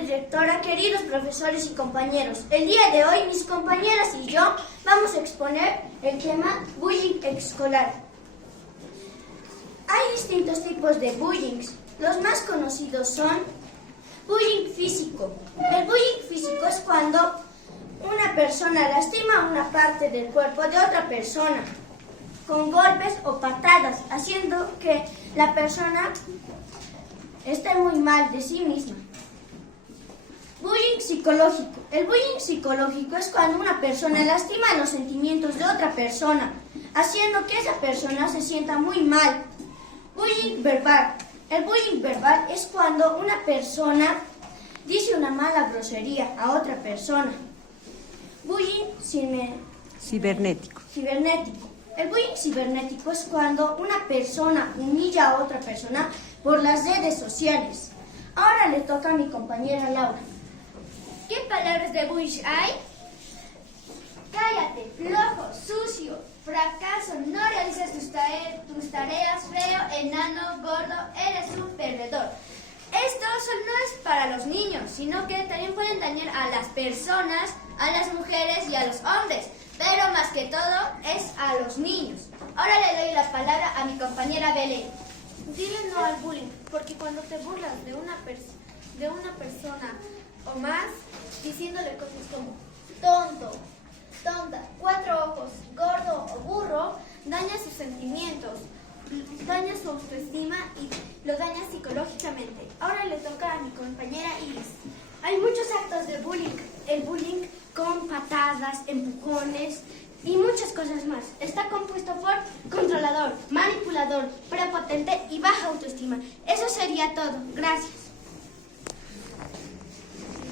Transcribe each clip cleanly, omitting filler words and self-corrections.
directora, queridos profesores y compañeros. El día de hoy mis compañeras y yo vamos a exponer el tema bullying escolar. Hay distintos tipos de bullying. Los más conocidos son bullying físico. El bullying físico es cuando una persona lastima una parte del cuerpo de otra persona con golpes o patadas, haciendo que la persona esté muy mal de sí misma. Bullying psicológico. El bullying psicológico es cuando una persona lastima los sentimientos de otra persona, haciendo que esa persona se sienta muy mal. Bullying verbal. El bullying verbal es cuando una persona dice una mala grosería a otra persona. Bullying cibernético. El bullying cibernético es cuando una persona humilla a otra persona por las redes sociales. Ahora le toca a mi compañera Laura. ¿Qué palabras de bullying hay? Cállate, flojo, sucio, fracaso, no realizas tus tareas, feo, enano, gordo, eres un perdedor. Esto no es para los niños, sino que también pueden dañar a las personas, a las mujeres y a los hombres, pero más que todo es a los niños. Ahora le doy la palabra a mi compañera Belén. Dile no al bullying, porque cuando te burlas de una persona o más, diciéndole cosas como tonto, tonta, cuatro ojos, gordo o burro, daña sus sentimientos, daña su autoestima y lo daña psicológicamente. Ahora le toca a mi compañera Iris. Hay muchos actos de bullying. El bullying con patadas, empujones y muchas cosas más. Está compuesto por controlador, manipulador, prepotente y baja autoestima. Eso sería todo. Gracias.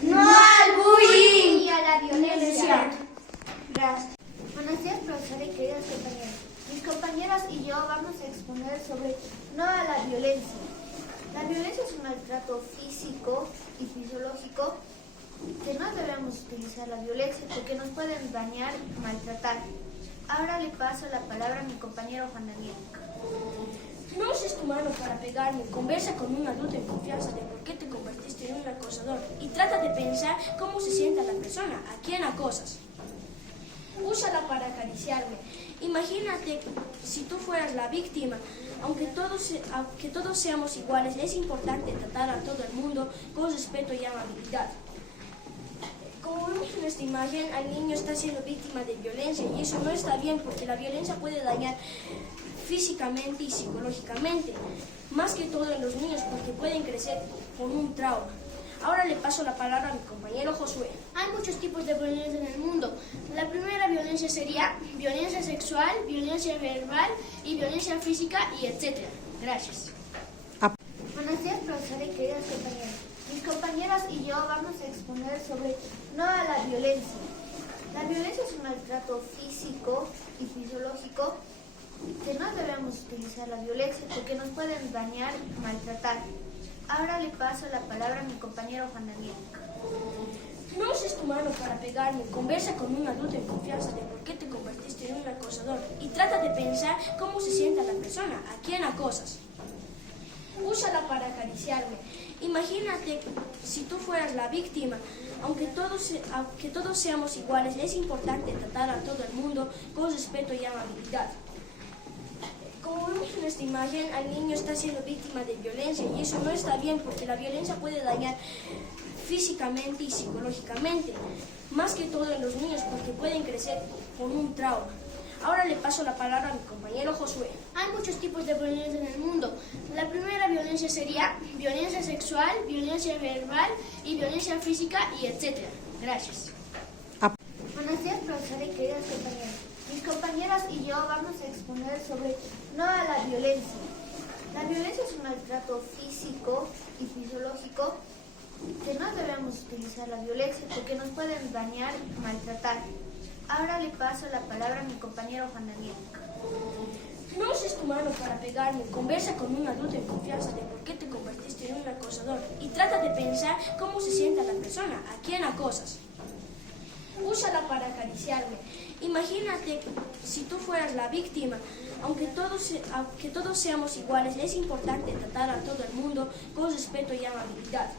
¡No al bullying! Y a la violencia. Gracias. Buenos días, profesora y queridos compañeros. Mis compañeros y yo vamos a exponer sobre no a la violencia. La violencia es un maltrato físico y fisiológico que no debemos utilizar la violencia porque nos pueden dañar y maltratar. Ahora le paso la palabra a mi compañero Juan Daniel. No uses tu mano para pegarme. Conversa con un adulto en confianza de por qué te convertiste en un acosador y trata de pensar cómo se siente la persona a quien acosas. Úsala para acariciarme. Imagínate si tú fueras la víctima. Aunque todos seamos iguales, es importante tratar a todo el mundo con respeto y amabilidad. Como vemos en esta imagen, el niño está siendo víctima de violencia y eso no está bien porque la violencia puede dañar físicamente y psicológicamente, más que todo en los niños porque pueden crecer con un trauma. Ahora le paso la palabra a mi compañero Josué. Hay muchos tipos de violencia en el mundo. La primera violencia sería violencia sexual, violencia verbal y violencia física y etc. Gracias. Buenos días, profesora y queridos compañeros. Mis compañeros y yo vamos a exponer sobre no a la violencia. La violencia es un maltrato físico y fisiológico que no debemos utilizar la violencia porque nos pueden dañar y maltratar. Ahora le paso la palabra a mi compañero Juan Daniel. No uses tu mano para pegarme. Conversa con un adulto en confianza de por qué te convertiste en un acosador y trata de pensar cómo se siente la persona a quien acosas. Úsala para acariciarme. Imagínate si tú fueras la víctima. Aunque todos seamos iguales, es importante tratar a todo el mundo con respeto y amabilidad. Como vemos en esta imagen, el niño está siendo víctima de violencia y eso no está bien porque la violencia puede dañar físicamente y psicológicamente, más que todo en los niños porque pueden crecer con un trauma. Ahora le paso la palabra a mi compañero Josué. Hay muchos tipos de violencia en el mundo. La primera violencia sería violencia sexual, violencia verbal y violencia física y etc. Gracias. Buenos días, profesora y queridos compañeros. Mis compañeros y yo vamos a exponer sobre no a la violencia. La violencia es un maltrato físico y fisiológico que no debemos utilizar la violencia porque nos pueden dañar y maltratar. Ahora le paso la palabra a mi compañero Juan Daniel. No uses tu mano para pegarme. Conversa con un adulto en confianza de por qué te convertiste en un acosador y trata de pensar cómo se siente la persona a quien acosas. Úsala para acariciarme. Imagínate si tú fueras la víctima. Aunque todos seamos iguales, es importante tratar a todo el mundo con respeto y amabilidad.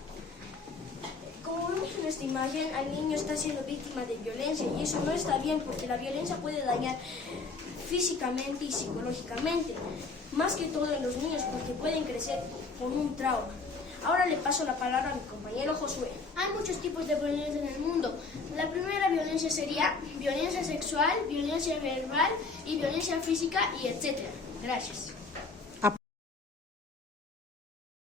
nuestra imagen, al niño está siendo víctima de violencia y eso no está bien porque la violencia puede dañar físicamente y psicológicamente, más que todo en los niños porque pueden crecer con un trauma. Ahora le paso la palabra a mi compañero Josué. Hay muchos tipos de violencia en el mundo. La primera violencia sería violencia sexual, violencia verbal y violencia física y etc. Gracias.